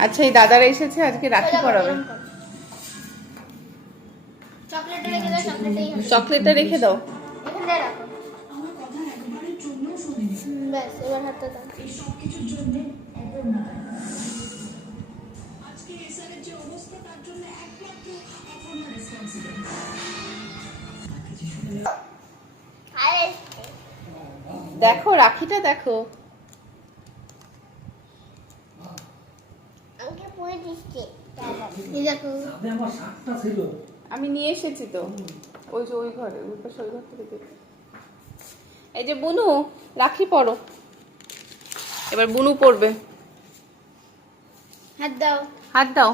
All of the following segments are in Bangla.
আচ্ছা এই দাদারা এসেছে আজকে রাখি পরাবে। চকলেটটা রেখে দাও দেখো রাখিটা চকলেটটা রেখে দাও এখানে রাখো হুম, ব্যাস এবার হাতটা দাও আরে দেখো রাখিটা দেখো আমাকে পরে দিচ্ছে এই দেখো ছাদে আমার শাকটা ছিল আমি নিয়ে এসেছি তো। ওই যে ওই ঘরে ওই পাশে ওই ঘর থেকে এই যে বুনু রাখি পরো। এবার বুনু পড়বে হাত দাও। হাত দাও।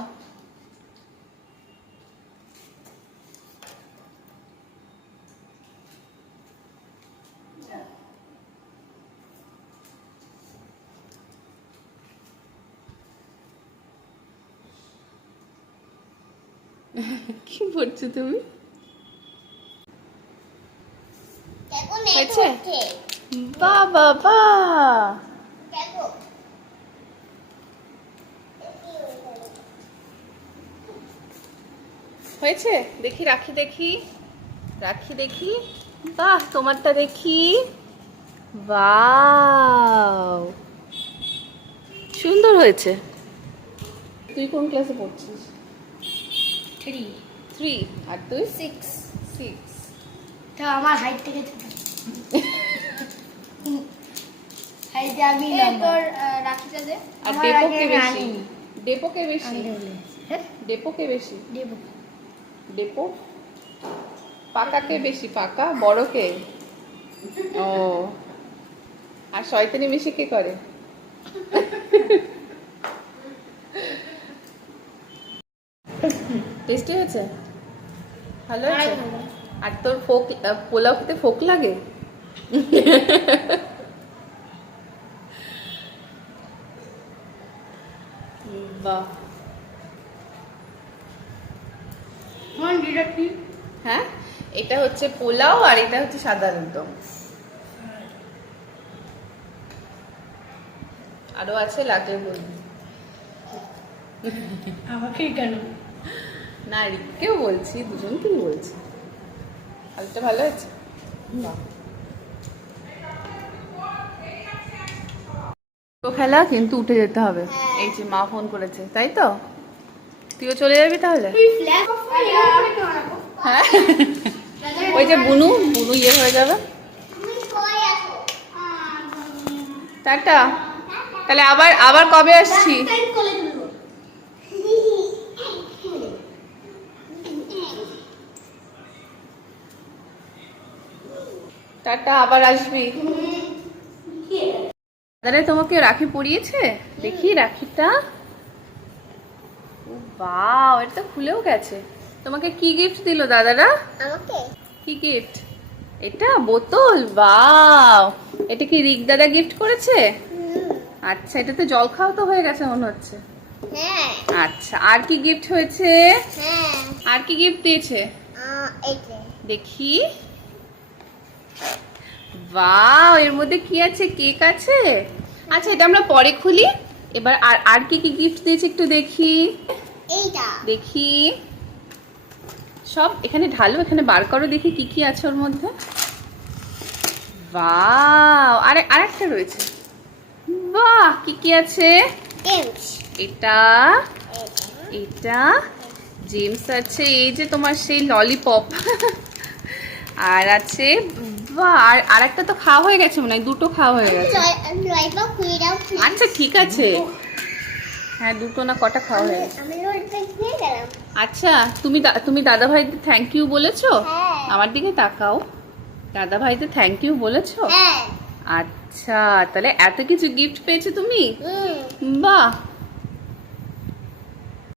কি পড়ছো তুমি? হয়েছে? বা বাবা হয়েছে? দেখি রাখি দেখি। রাখি দেখি। বাহ তোমারটা দেখি। বাও সুন্দর হয়েছে। তুই কোন ক্লাসে পড়ছিস? থ্রি থ্রি আর তুই? সিক্স সিক্স তো আমার হাইট থেকে ছোট হাইটে আমি তোর রাখিটা দে। আর ডেপোকে বেশি? ডেপোকে বেশি? হ্যাঁ? ডেপোকে বেশি? ডেপো পাকাকে বেশি? পাকা? বড়কে ও। আর শয়তানি বেশি কে করে? টেস্টি হয়েছে? ভালো হয়েছে? আর তোর ফোক পোলাও খেতে ফোক লাগে? বাহ। হ্যাঁ এটা হচ্ছে পোলাও আর এটা হচ্ছে সাধারণত আরও আছে লাগলে বলবি। আমাকে কেন? না রিককেও বলছি দুজনকেই বলছি। আলুটা ভালো আছে? খেলা কিন্তু উঠে যেতে হবে। হ্যাঁ। এই যে মা ফোন করেছে তাই তো? তুইও চলে যাবি তাহলে? হ্যাঁ। ওই যে বুনু বুনু ইয়ে হয়ে যাবে। টাটা। তাহলে আবার আবার কবে আসছি? টাটা আবার আসবি। দাদা তোমাকে রাখি পরিয়েছে? দেখি রাখিটা। বাও এটা তো খুলেও গেছে। তোমাকে কি গিফট দিল দাদারা? আমাকে? কি গিফট এটা বোতল বাও। এটা কি রিক দাদা গিফট করেছে? আচ্ছা এটা তো জল খাওয়া তো হয়ে গেছে মনে হচ্ছে। হ্যাঁ। আচ্ছা আর কি গিফট হয়েছে? হ্যাঁ। আর কি গিফট দিয়েছে? দেখি। বাও এর মধ্যে কি আছে? কেক আছে? আচ্ছা এটা আমরা পরে খুলি। এবার আর আর কি কি গিফট দিয়েছে একটু দেখি। এইটা। দেখি। সব এখানে ঢালো এখানে বার করো দেখি কি কি আছে ওর মধ্যে। বাও আরে আরেকটা রয়েছে। বাহ কি কি আছে? এটা এটা জেমস আছে। এই যে তোমার সেই ললিপপ আর আছে বাহ আর আরেকটা তো খাওয়া হয়ে গেছে মনে হয় দুটো খাওয়া হয়ে গেছে। আচ্ছা ঠিক আছে। হ্যাঁ দুটো না কটা খাওয়া হয়ে গেছে। আচ্ছা তুমি তুমি দাদা ভাইদের থ্যাংক ইউ বলেছ? হ্যাঁ। আমার দিকে তাকাও। দাদা ভাইদের থ্যাংক ইউ বলেছ? হ্যাঁ। আচ্ছা তাহলে এত কিছু গিফট পেয়েছ তুমি? বাহ।